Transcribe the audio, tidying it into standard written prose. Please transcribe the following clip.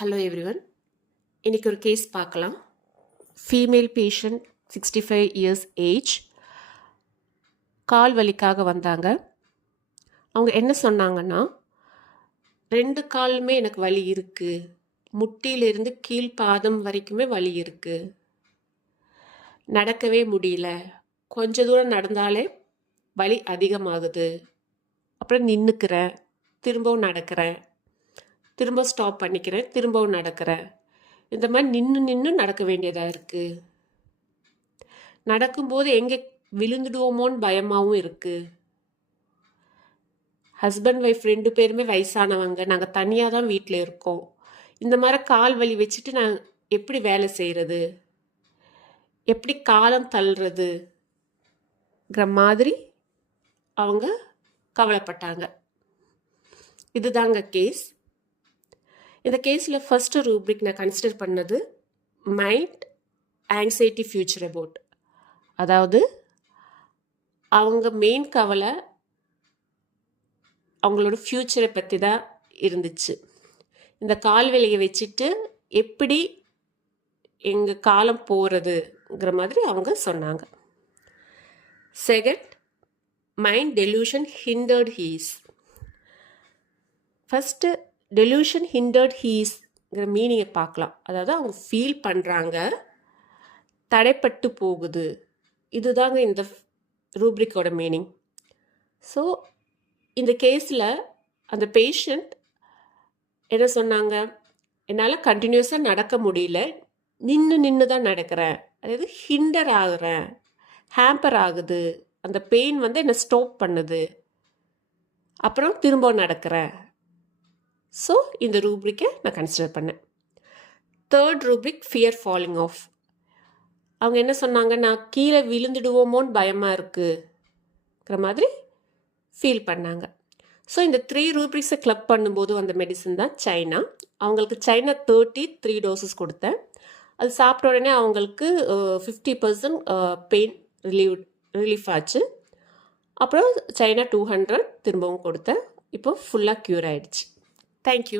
Hello everyone. இன்றைக்கி ஒரு case பார்க்கலாம். ஃபீமேல் பேஷண்ட் 65 இயர்ஸ் ஏஜ், கால் வலிக்காக வந்தாங்க. அவங்க என்ன சொன்னாங்கன்னா, 2 காலுமே எனக்கு வலி இருக்குது, முட்டியிலிருந்து கீழ் பாதம் வரைக்குமே வலி இருக்குது, நடக்கவே முடியல, கொஞ்ச தூரம் நடந்தாலே வலி அதிகமாகுது, அப்புறம் நின்றுக்கிறேன், திரும்பவும் நடக்கிறேன், திரும்ப ஸ்டாப் பண்ணிக்கிறேன், திரும்பவும் நடக்கிறேன், இந்த மாதிரி நின்று நடக்க வேண்டியதாக இருக்குது, நடக்கும்போது எங்கே விழுந்துடுவோமோன்னு பயமாகவும் இருக்குது, ஹஸ்பண்ட் ஒய்ஃப் 2 பேருமே வயசானவங்க, நாங்கள் தனியாக தான் வீட்டில் இருக்கோம், இந்த மாதிரி கால் வலி வச்சுட்டு நான் எப்படி வேலை செய்கிறது, எப்படி காலம் தள்ளுறதுங்கிற மாதிரி அவங்க கவலைப்பட்டாங்க. இதுதாங்க கேஸ். இந்த கேஸில் ஃபஸ்ட்டு ரூப்ரிக் நான் கன்சிடர் பண்ணது மைண்ட் ஆங்ஸைட்டி ஃபியூச்சர் அபவுட். அதாவது அவங்க மெயின் கவலை அவங்களோட ஃப்யூச்சரை பற்றி தான் இருந்துச்சு. இந்த கால்வலியை வச்சுட்டு எப்படி எங்கள் காலம் போகிறதுங்கிற மாதிரி அவங்க சொன்னாங்க. Second, mind delusion hindered his. First delusion hindered ஹீஸ்ங்கிற மீனிங்கை பார்க்கலாம். அதாவது அவங்க ஃபீல் பண்ணுறாங்க தடைப்பட்டு போகுது, இதுதாங்க இந்த ரூப்ரிக்கோட மீனிங். ஸோ இந்த கேஸில் அந்த பேஷண்ட் என்ன சொன்னாங்க, என்னால் கண்டினியூஸாக நடக்க முடியல, நின்று தான் நடக்கிறேன், அதாவது ஹிண்டர் ஆகுறேன், ஹேம்பர் ஆகுது, அந்த பெயின் வந்து என்னை ஸ்டாப் பண்ணுது, அப்புறம் திரும்ப நடக்கிறேன். ஸோ இந்த ரூப்ரிக்கை நான் கன்சிடர் பண்ணேன். Third rubric, fear falling off. அவங்க என்ன சொன்னாங்க, நான் கீழே விழுந்துடுவோமோன்னு பயமாக இருக்குங்கிற மாதிரி ஃபீல் பண்ணாங்க. ஸோ இந்த 3 ரூப்ரிக்ஸை கிளப் பண்ணும்போது அந்த மெடிசன் தான் சைனா. அவங்களுக்கு சைனா 33 டோசஸ் கொடுத்தேன். அது சாப்பிட்ட உடனே அவங்களுக்கு 50% பெயின் ரிலீஃப் ஆச்சு. அப்புறம் சைனா 200 திரும்பவும் கொடுத்தேன். இப்போ ஃபுல்லாக க்யூர் ஆகிடுச்சு. தேங்க்யூ.